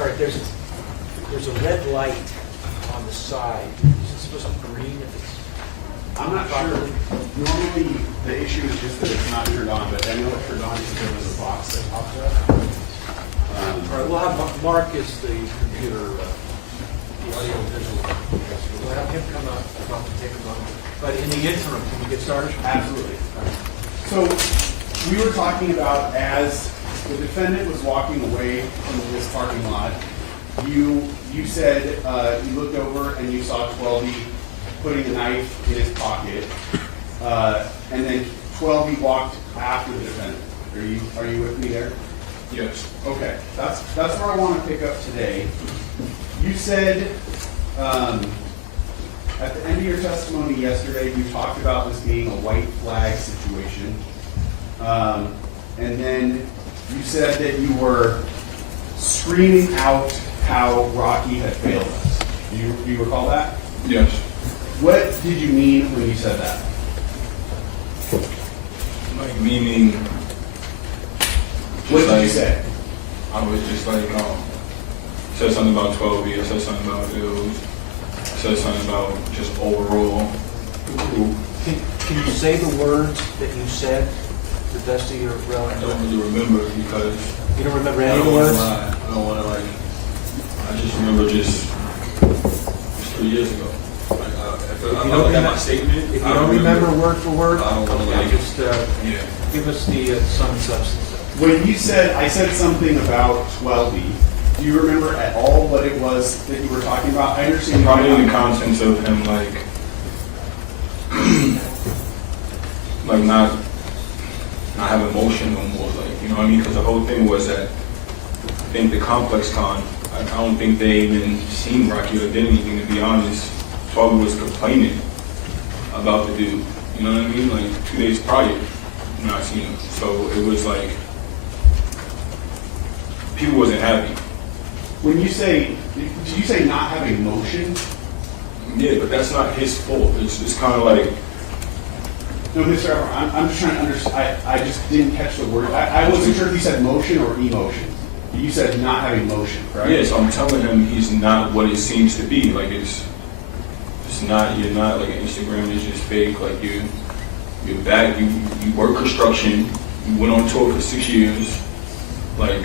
Sorry, there's a red light on the side. Is it supposed to be green if it's I'm not sure. Normally, the issue is just that it's not turned on, but I know it's turned on because there was a box that popped up. all right, we'll have Mark is the computer, the audio visual. We'll have him come up and take a moment. But in the interim, can we get started? Absolutely. So, we were talking about as the defendant was walking away from this parking lot, you said you looked over and you saw 12E putting a knife in his pocket, and then 12E walked after the defendant. Are you with me there? Yes. Okay, that's where I want to pick up today. You said at the end of your testimony yesterday, you talked about this being a white flag situation, and then you said that you were screaming out how Rocky had failed us. Do you recall that? Yes. What did you mean when you said that? Like meaning. What did like, you say? I was just like, said something about 12B, I said something about bills, I said something about just overall. Can you say the words that you said to the best of your I relevance? don't really remember because You don't remember I any of don't the want to words? lie. I don't want to like. I just remember just 3 years ago. Like, if I look at my statement, If you don't remember word for word, I don't wanna okay, like- just yeah. give us the sum and substance. When you said, I said something about 12E, do you remember at all what it was that you were talking about? I understand. Probably in the contents of him like, like not having motion no more, like, you know what I mean? Because the whole thing was that I think the complex con, I don't think they even seen Rocky or did anything, to be honest. Probably was complaining about the dude, you know what I mean? Like 2 days prior, you know, I seen him. So it was like, people wasn't happy. When you say, did you say not having motion? Yeah, but that's not his fault. It's kind of like, No, Mr. Everett, I'm just trying to understand. I just didn't catch the word. I wasn't sure if you said motion or emotion. You said not having motion, right? yeah, so I'm telling him he's not what it seems to be. Like it's not, you're not like Instagram is just fake. Like you're back, you work construction, you went on tour for 6 years. Like,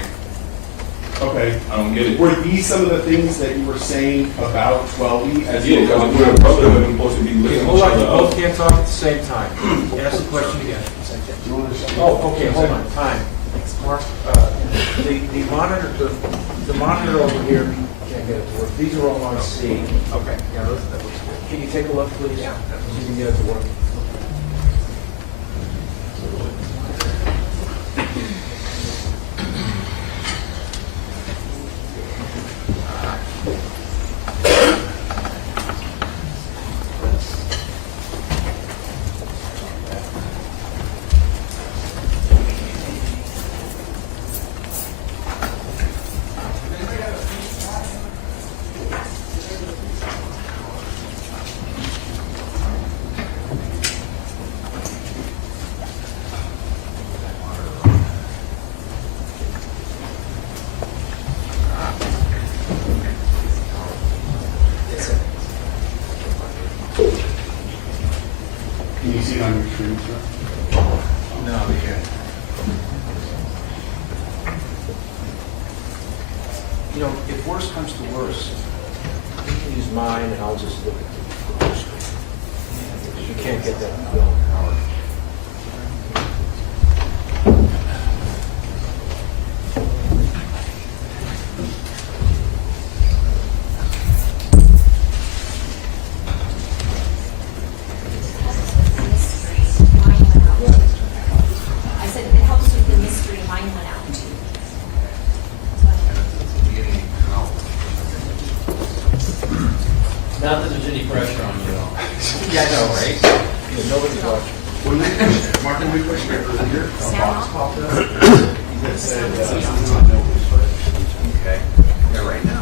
Okay. I don't get it. Were these some of the things that you were saying about 12E as Yeah, you were because walking we're a out? brotherhood, we're supposed to be Okay, lifting hold each on, you other both up. can't talk at the same time. Ask the question again. You want to say- Oh, okay, hold on, time. Mark, the monitor over here, can't get it to work. These are all on C. Okay. Yeah, that looks good. Can you take a look, please? Yeah. So you can get it to work. Can you see it on your screen, sir? No, we can't. You know, if worse comes to worse, you can use mine and I'll just look at the screen. You can't get that film. I said, if it helps with the mystery, mine went out too. Not that there's any pressure on you. Yeah, I know, right? Yeah, nobody's watching. When Martin, we pushed it earlier, a Sound box off? popped up that said, something on no. Okay. Yeah, right now.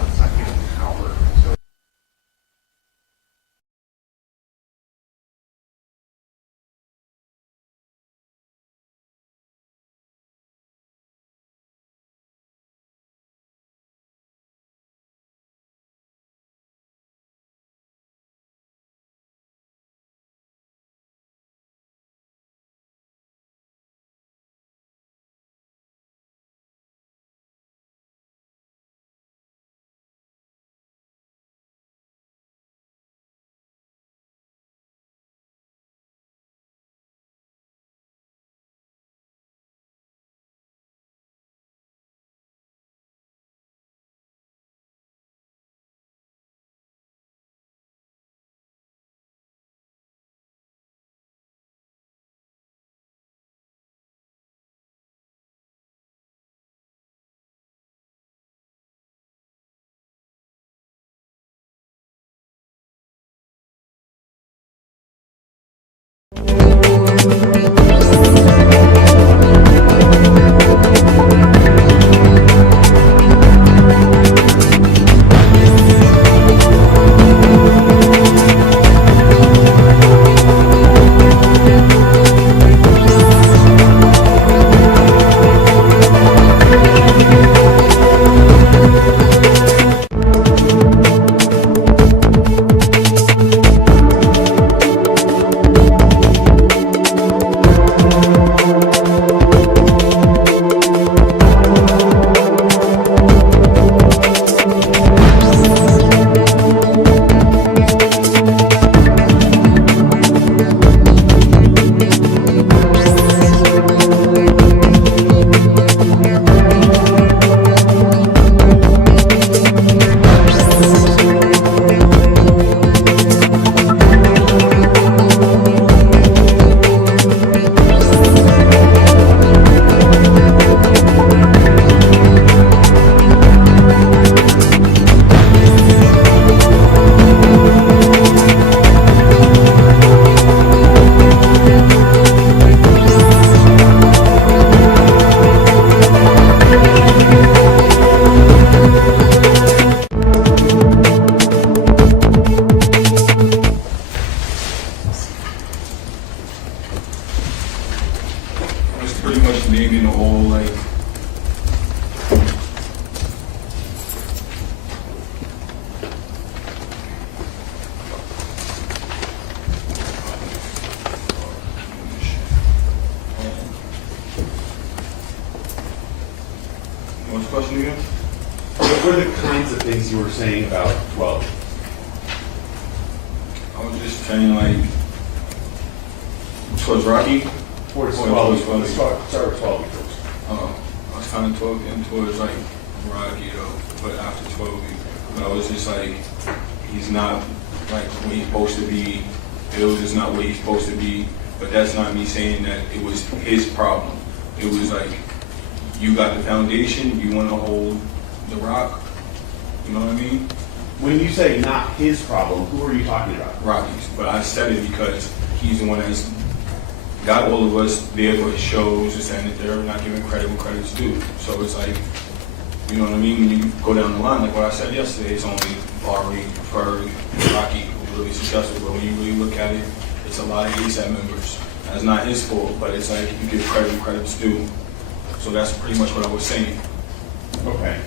What were the kinds of things you were saying about 12? I was just saying like, towards Rocky, Towards Or 12. 12. Let's start with 12 first. I was kind of talking towards like Rocky though, but after 12, but I was just like, he's not like where he's supposed to be. Bills is not where he's supposed to be, but that's not me saying that it was his problem. It was like, you got the foundation, you want to hold the rock, you know what I mean? When you say not his problem, who are you talking about? Rockies, but I said it because he's the one that's got all of us there for his shows, this and that, they're not giving credit where credit's due. So it's like, you know what I mean? When you go down the line, like what I said yesterday, it's only Ari, Ferg, Rocky who really successful. But when you really look at it, it's a lot of ASAP members. That's not his fault, but it's like you give credit where credit's due. So that's pretty much what I was saying. Okay.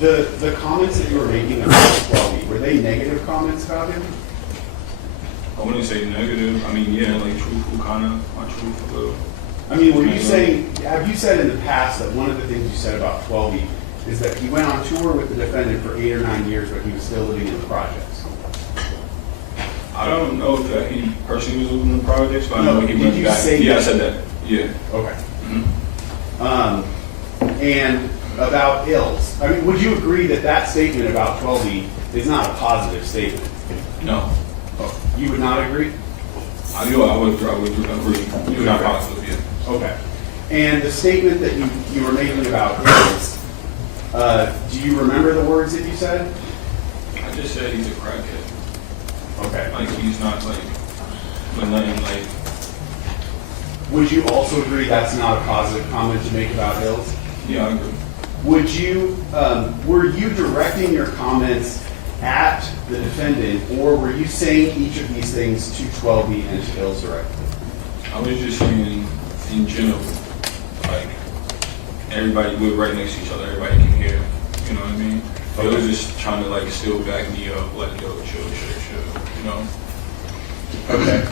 The comments that you were making about 12, were they negative comments about him? I wouldn't say negative. I mean, yeah, like truthful, kind of, my truthful. I mean, were you saying, have you said in the past that one of the things you said about 12 is that he went on tour with the defendant for 8 or 9 years, but he was still living in the projects? I don't know if that he personally was living in the projects, but I No, know he did went you back. say Yeah, that? I said that. Yeah. Okay. Mhm. And about ills, I mean, would you agree that that statement about 12 is not a positive statement? No. You would not agree? I would agree. You're not positive, yeah. Okay. And the statement that you were making about ills, do you remember the words that you said? I just said he's a crackhead. Okay. Like, he's not like, but nothing like, Would you also agree that's not a positive comment to make about ills? yeah, I agree. Would you, were you directing your comments at the defendant, or were you saying each of these things to 12B and to ills directly? I was just saying in general, like, everybody, we're right next to each other, everybody can hear, you know what I mean? It was just trying to like still back me up, like, yo, chill, you know? Okay.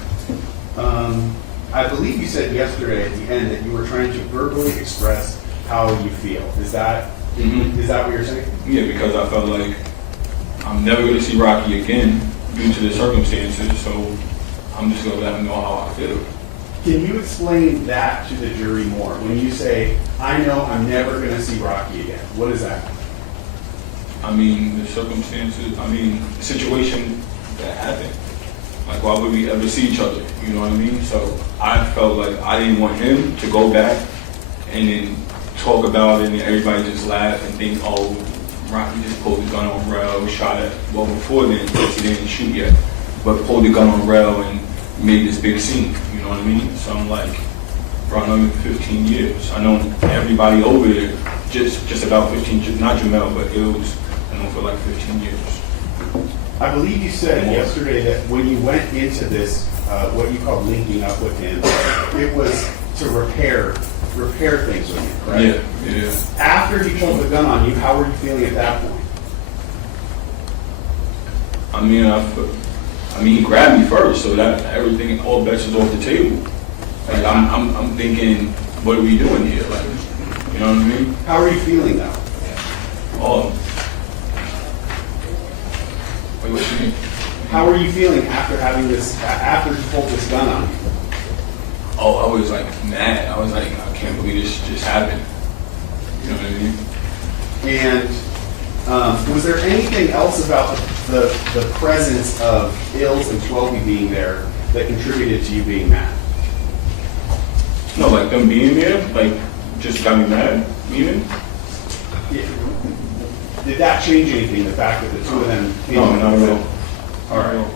I believe you said yesterday at the end that you were trying to verbally express how you feel. Is that is that what you're saying? Yeah, because I felt like I'm never going to see Rocky again due to the circumstances, so I'm just going to let him know how I feel. Can you explain that to the jury more? When you say, I know I'm never going to see Rocky again, what is that? I mean, the circumstances, I mean, the situation that happened. Like, why would we ever see each other? You know what I mean? So I felt like I didn't want him to go back and then talk about it and everybody just laugh and think, oh, Rocky just pulled the gun on Rel, shot at, well, before then, because he didn't shoot yet, but pulled the gun on Rel and made this big scene. You know what I mean? So I'm like, bro, I know him for 15 years. I know everybody over there, just about 15 years, not Jamel, but Ills, I know for like 15 years. I believe you said yesterday that when you went into this, what you called linking up with him, it was to repair things with him, right? Yeah. After he pulled the gun on you, how were you feeling at that point? I mean, he grabbed me first, so that everything, all bets is off the table. Like, I'm thinking, what are we doing here? Like, you know what I mean? How are you feeling though? Oh. Wait, what you mean? How are you feeling after having this, after he pulled this gun on you? Oh, I was like mad. I was like, I can't believe this just happened. You know what I mean? And was there anything else about the presence of Ills and 12 being there that contributed to you being mad? No, like them being there, like just got me mad, even. Did that change anything, the fact that the two of them came? No, not at all. All right.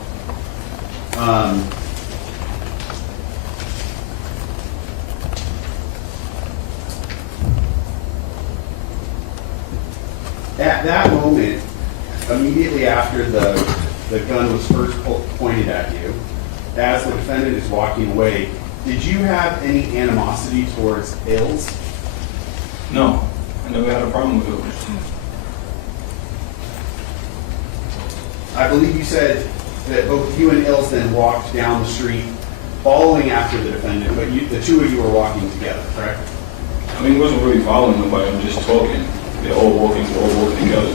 At that moment, immediately after the gun was first pointed at you, as the defendant is walking away, did you have any animosity towards Ills? No, I never had a problem with it. I believe you said that both you and Ills then walked down the street following after the defendant, but the two of you were walking together, correct? I mean, it wasn't really following nobody. I'm just talking. They're all walking together.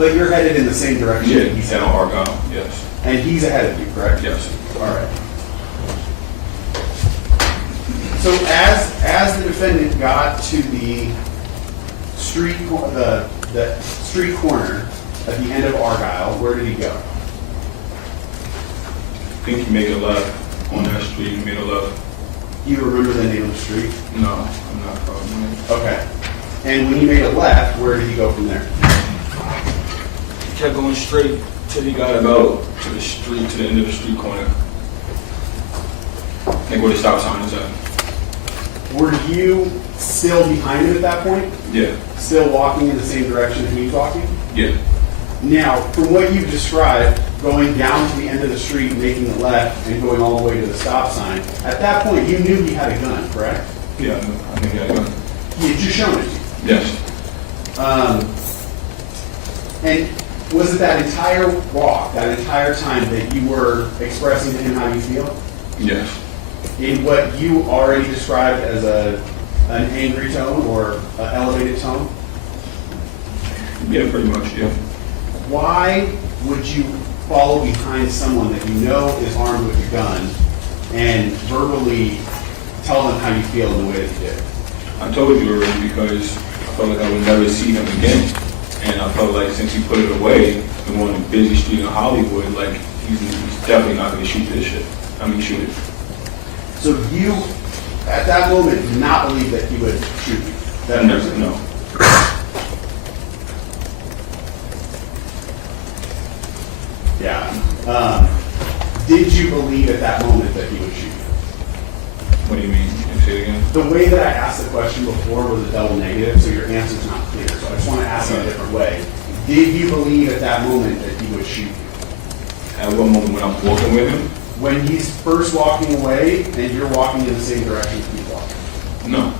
But you're headed in the same direction. Yeah, that he's at Argyle, yes, And he's ahead of you, correct? yes. All right. So as the defendant got to the street, the street corner at the end of Argyle, where did he go? I think he made a left on that street, he made a left. Do you remember the name of the street? No, I'm not probably. Okay. And when he made a left, where did he go from there? He kept going straight till he got about to the street, to the end of the street corner. Like where the stop sign is at. Were you still behind him at that point? Yeah, Still walking in the same direction that he was walking? yeah, Now, from what you've described, going down to the end of the street, making a left, and going all the way to the stop sign, at that point, you knew he had a gun, correct? yeah, I think I got it. He had just shown it to you. Yes, And was it that entire walk, that entire time that you were expressing to him how you feel? yes, In what you already described as an angry tone or an elevated tone? yeah, pretty much, yeah. Why would you follow behind someone that you know is armed with a gun and verbally tell them how you feel in the way that you did? I told you already because I felt like I would never see him again. And I felt like since he put it away in one of the busy streets in Hollywood, like he's definitely not going to shoot this shit. I mean, shoot it. So you, at that moment, did not believe that he would shoot you? That person? No. Yeah. Did you believe at that moment that he would shoot you? What do you mean? Can you say it again? The way that I asked the question before was a double negative, so your answer's not clear. So I just want to ask it a different way. Did you believe at that moment that he would shoot you? At what moment when I'm walking with him? When he's first walking away and you're walking in the same direction as he's walking? No.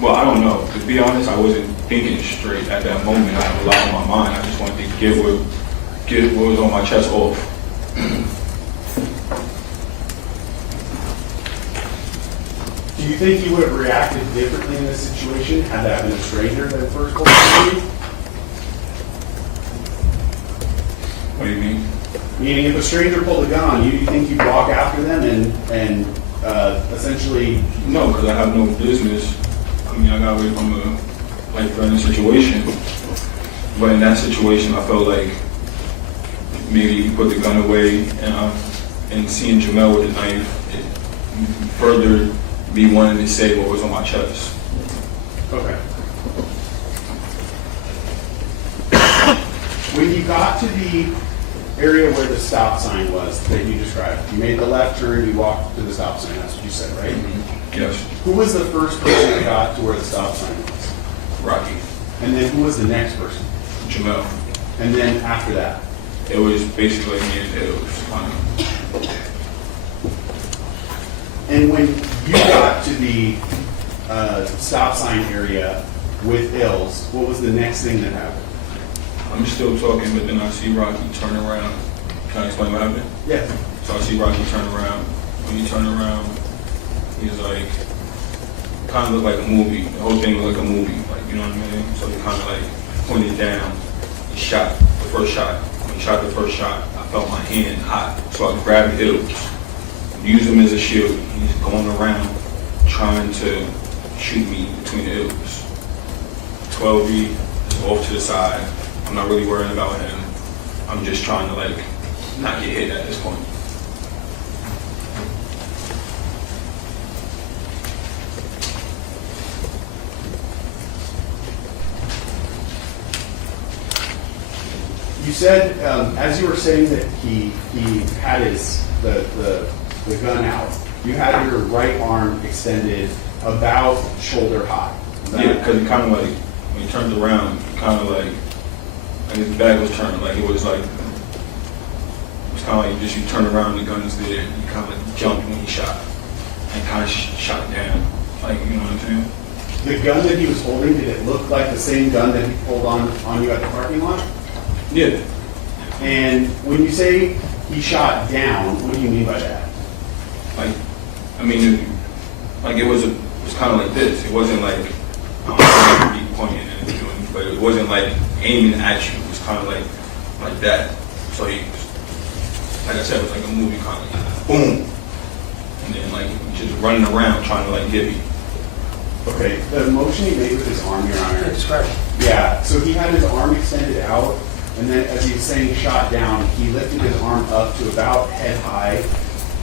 Well, I don't know. To be honest, I wasn't thinking straight at that moment. I had a lot on my mind. I just wanted to get what was on my chest off. Do you think you would have reacted differently in this situation had that been a stranger that first pulled you? What do you mean? Meaning, if a stranger pulled a gun on you, do you think you'd walk after them and essentially? No, because I have no business. I mean, I got away from a life-threatening situation. But in that situation, I felt like maybe he put the gun away, and seeing Jamel with the knife, it further me wanting to say what was on my chest. Okay. When you got to the area where the stop sign was that you described, you made the left turn, you walked to the stop sign, that's what you said, right? Yes, Who was the first person that got to where the stop sign was? Rocky, And then who was the next person? Jamel. And then after that? It was basically me and it was funny. And when you got to the stop sign area with Ills, what was the next thing that happened? I'm still talking, but then I see Rocky turn around. Can I explain what happened? Yeah. So I see Rocky turn around. When he turned around, he's like, kind of looked like a movie. The whole thing looked like a movie, like, you know what I mean? So he kind of like pointed down. He shot the first shot. When he shot the first shot, I felt my hand hot. So I grabbed Hills, used him as a shield. He's going around trying to shoot me between the hills. 12B is off to the side. I'm not really worrying about him. I'm just trying to like not get hit at this point. You said, as you were saying that he had the gun out, you had your right arm extended about shoulder high. Is that- Yeah, because he kind of like, when he turned around, he kind of like his back was turned, like it was kind of like just you turn around, the gun's there, you kind of like jumped when he shot, and kind of shot down, like, you know what I'm saying? The gun that he was holding, did it look like the same gun that he pulled on you at the parking lot? Yeah. And when you say he shot down, what do you mean by that? Like, I mean, like it was kind of like this. It wasn't like, I don't know, be pointing and doing, but it wasn't like aiming at you. It was kind of like that. So he, like I said, it was like a movie kind of like, boom. And then like just running around trying to like get me. Okay, the motion he made with his arm, Your Honor. Describe it. Yeah, so he had his arm extended out, and then as he was saying shot down, he lifted his arm up to about head high,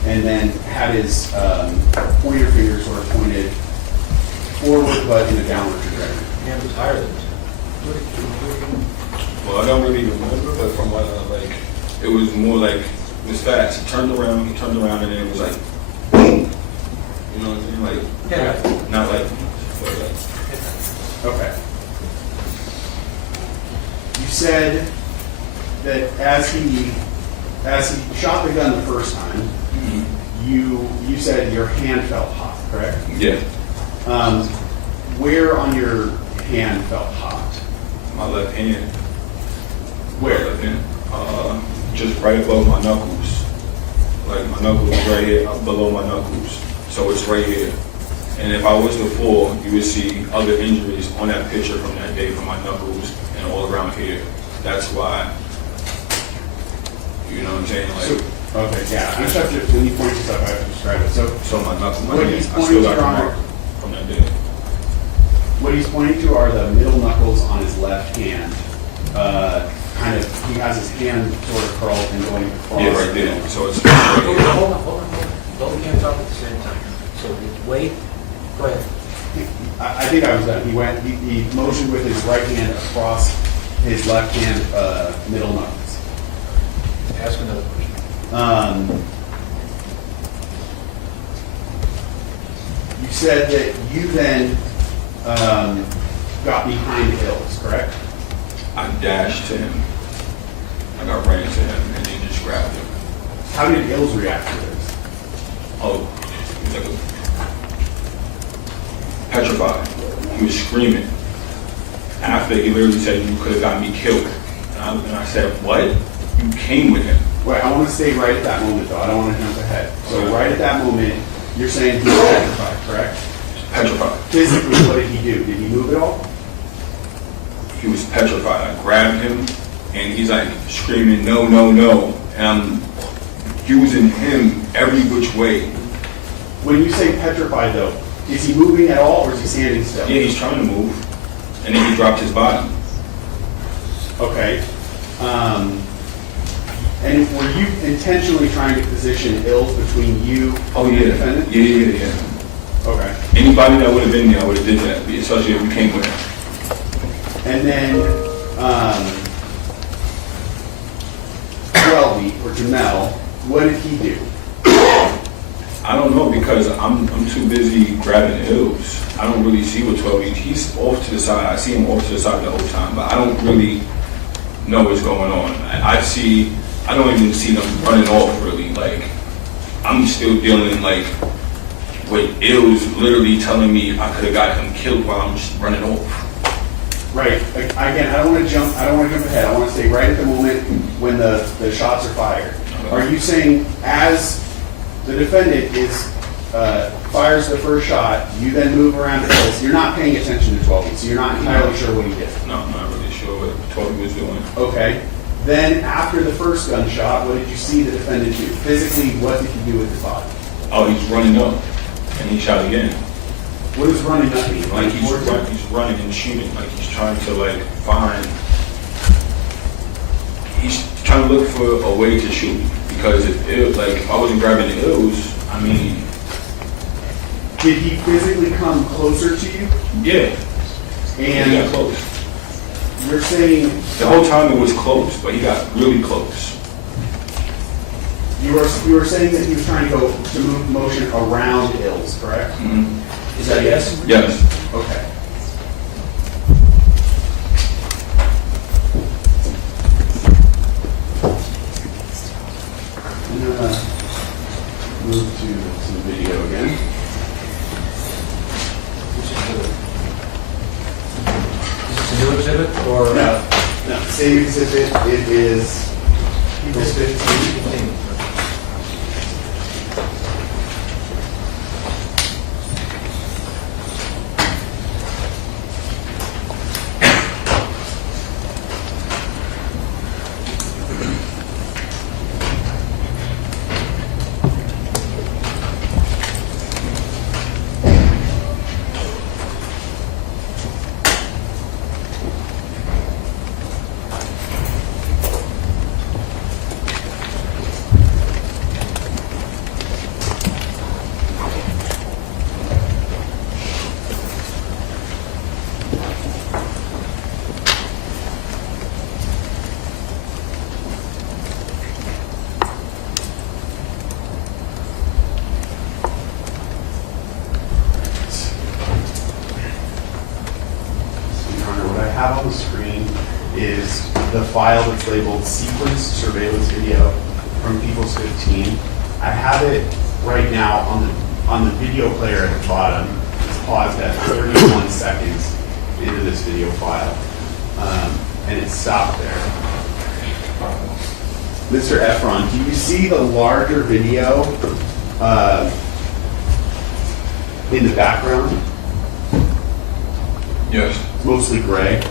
and then had his pointer finger sort of pointed forward, but in a downward trajectory. Hand was higher than this. Well, I don't really remember, but from what like, it was more like, it was fast. He turned around, and then it was like, boom. You know what I'm saying? Like, Yeah. not like, but like. Okay. You said that as he shot the gun the first time, you said your hand felt hot, correct? Yeah, Where on your hand felt hot? my left hand. Where? Left hand. Just right above my knuckles. Like my knuckles is right here, up below my knuckles. So it's right here. And if I was to fall, you would see other injuries on that picture from that day from my knuckles and all around here. That's why. You know what I'm saying? Like, Okay, yeah. I just have to, when you point this up, I have to describe it. so my knuckles, my What hand, he's I pointing still got to, the Your mark Honor, from that day. what he's pointing to are the middle knuckles on his left hand. Kind of, he has his hand sort of curled and going across. Yeah, right there. So it's Hold right here. on. Both can't talk at the same time. So wait, go ahead. I think I was done. He motioned with his right hand across his left hand middle knuckles. Ask another question. You said that you then got behind Hills, correct? I dashed to him. I got right into him and then just grabbed him. How did Hills react to this? Oh, he was like petrified. He was screaming. After he literally said, "You could have got me killed." And I said, "What? You came with him." Wait, I want to stay right at that moment, though. I don't want to jump ahead. So Okay. right at that moment, you're saying he was petrified, correct? Petrified. Physically, what did he do? Did he move at all? He was petrified. I grabbed him and he's like screaming, "No, no, no." And I'm using him every which way. When you say petrified, though, is he moving at all, or is he standing still? Yeah, he's trying to move. And then he dropped his body. Okay. And were you intentionally trying to position Hills between you Oh, and the yeah. defendant? Yeah. Okay. Anybody that would have been there would have did that, especially if we came with him. And then, Welby, or Jamel, what did he do? I don't know because I'm too busy grabbing Hills. I don't really see what 12 is. He's off to the side. I see him off to the side the whole time, but I don't really know what's going on. I don't even see them running off really. Like, I'm still dealing like with Ills literally telling me I could have got him killed while I'm just running off. Right. Again, I don't want to jump ahead. I want to stay right at the moment when the shots are fired. Are you saying as the defendant fires the first shot, you then move around to Hills? You're not paying attention to 12, so you're not entirely sure what he did. No, I'm not really sure what 12 was doing. Okay. Then after the first gunshot, what did you see the defendant do? Physically, what did he do with his body? Oh, he's running up and he shot again. What does running up mean? Like he's running and shooting. Like he's trying to like find. He's trying to look for a way to shoot because if I wasn't grabbing the Ills, I mean. Did he physically come closer to you? Yeah. And he got close. you're saying The whole time it was close, but he got really close. you were saying that he was trying to move motion around Hills, correct? Mm-hmm. Is that yes? Yes. Okay. I'm gonna move to some video again. Is this a new exhibit or? No, same exhibit. It is People's 15. the screen is the file that's labeled sequence surveillance video from People's 15. I have it right now on the video player at the bottom. It's paused at 31 seconds into this video file. And it's stopped there. Mr. Efron, do you see the larger video in the background? Yes, It's mostly gray.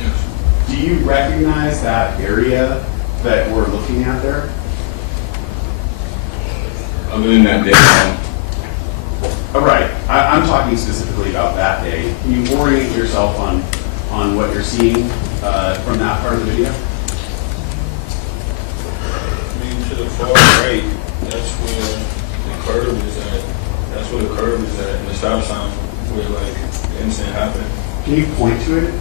yes. Do you recognize that area that we're looking at there? Other than that day, no. All right, I'm talking specifically about that day. Can you orient yourself on what you're seeing from that part of the video? I mean, to the far right, that's where the curve is at. That's where the curve is at, and the stop sign where like the incident happened. Can you point to it?